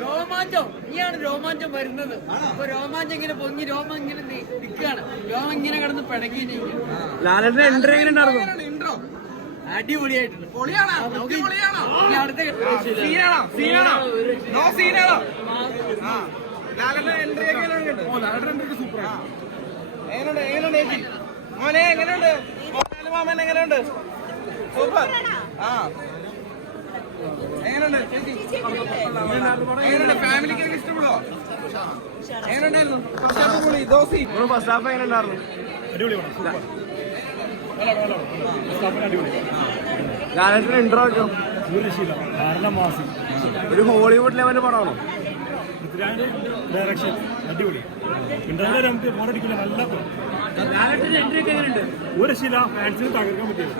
രോമാഞ്ചം ഇനിയാണ് രോമാഞ്ചം വരുന്നത്. അപ്പൊ രോമാഞ്ചം ഇങ്ങനെ പൊങ്ങി രോമം ഇങ്ങനെ നിൽക്കുകയാണ്. രോമം ഇങ്ങനെ കിടന്ന് പിടങ്ങി ലാലേട്ടന്റെ എൻട്രി എങ്ങനെ ഉണ്ടായിരുന്നു? ഇൻട്രോ അടിപൊളിയായിട്ടുണ്ട്. എങ്ങനെയുണ്ട്? സൂപ്പർ. എങ്ങനെയുണ്ട്? ഫാമിലിക്ക് ഇഷ്ടപ്പെടോ? എങ്ങനെയുണ്ടായിരുന്നു? ഫസ്റ്റ് ഹാഫ് എങ്ങനെ ഉണ്ടായിരുന്നു? ലാലേട്ടന് ഇൻട്രോ വെച്ചോ? ഒരു ഹോളിവുഡ് ലെവൽ പടമാണോ? ഡയറക്ഷൻ അടിപൊളി. നമുക്ക് മോഡടിക്കില്ല. നല്ല ലാലേട്ടന്റെ എൻട്രി ഒക്കെ എങ്ങനെയുണ്ട്? ഒരു രക്ഷയില്ല. ഫാൻസിന് തകർക്കാൻ പറ്റില്ല.